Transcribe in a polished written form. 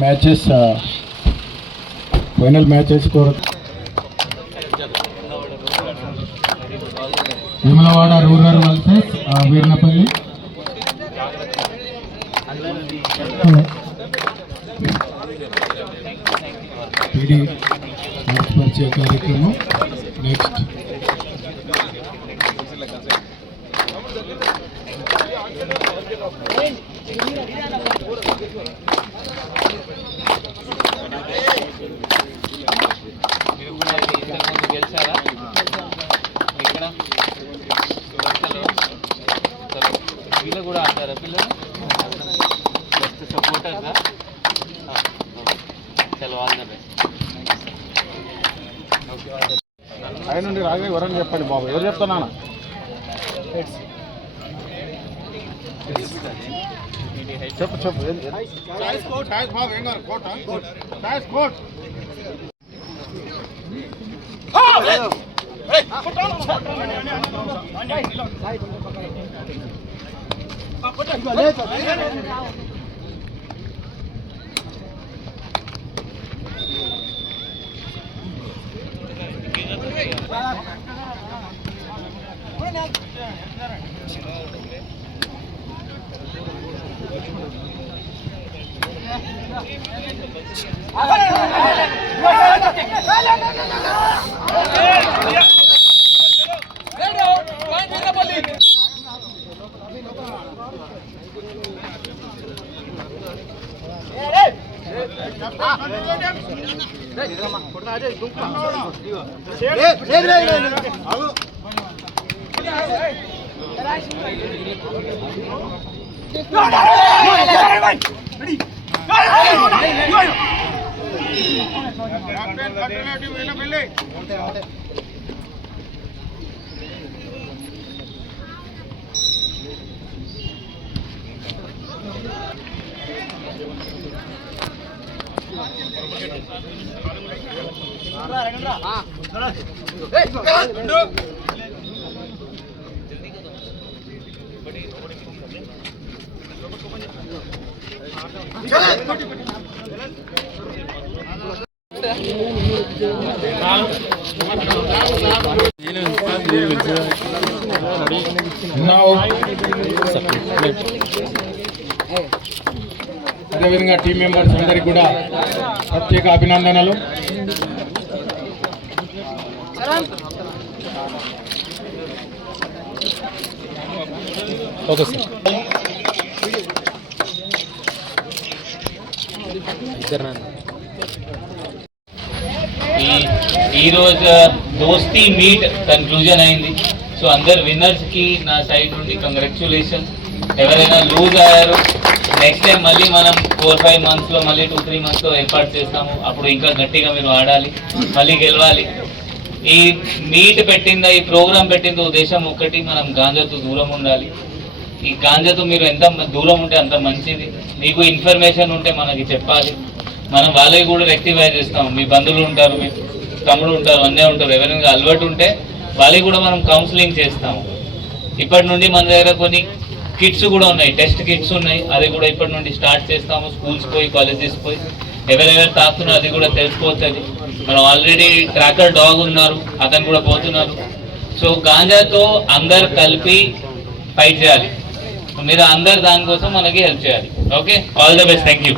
Matches final matches కొరకు Vemulawada rural versus Veernapalli PD పరిచయ కార్యక్రమం నెక్స్ట్ వీళ్ళు కూడా ఆడతారా పిల్లలు జస్ట్ సపోర్టర్గా చలో ఆల్ ద బెస్ట్ ఆయన నుండి రాగా ఎవరని చెప్పండి బాబు ఎవరు చెప్తానా చెప్పు చెప్పు అదేవిధంగా టీం మెంబర్స్ అందరికీ కూడా ప్రత్యేక అభినందనలు. Okay sir. ఈరోజు దోస్తీ మీట్ కన్క్లూజన్ అయింది. సో అందరు విన్నర్స్కి నా సైడ్ నుండి కంగ్రాచ్యులేషన్స్. ఎవరైనా లూజ్ అయ్యారు నెక్స్ట్ టైం మళ్ళీ మనం 4-5 మంత్స్లో మళ్ళీ 2-3 మంత్స్లో ఏర్పాటు చేస్తాము. అప్పుడు ఇంకా గట్టిగా మీరు ఆడాలి, మళ్ళీ గెలవాలి. ఈ మీట్ పెట్టిందా, ఈ ప్రోగ్రామ్ పెట్టిందో ఉద్దేశం ఒక్కటి, మనం గాంజాతో దూరం ఉండాలి. ఈ గాంజాతో మీరు ఎంత దూరం ఉంటే అంత మంచిది. మీకు ఇన్ఫర్మేషన్ ఉంటే మనకి చెప్పాలి, మనం వాళ్ళకి కూడా రెక్టిఫై చేస్తాం. మీ బంధువులు ఉంటారు, మీ తమ్ముడు ఉంటారు, అన్నయ్య ఉంటారు, ఎవరైనా అలవాటు ఉంటే వాళ్ళకి కూడా మనం కౌన్సిలింగ్ చేస్తాము. ఇప్పటి నుండి మన దగ్గర కొన్ని కిట్స్ కూడా ఉన్నాయి, టెస్ట్ కిట్స్ ఉన్నాయి, అది కూడా ఇప్పటి నుండి స్టార్ట్ చేస్తాము. స్కూల్స్ పోయి కాలేజెస్ పోయి ఎవరెవరు తాకుతున్నారో అది కూడా తెలిసిపోతుంది. మనం ఆల్రెడీ ట్రాకర్ డాగ్ ఉన్నారు, అతను కూడా పోతున్నారు. సో గాంజాతో అందరు కలిపి ఫైట్ చేయాలి, మీరు అందరు దానికోసం మనకి హెల్ప్ చేయాలి. Okay, all the best, thank you.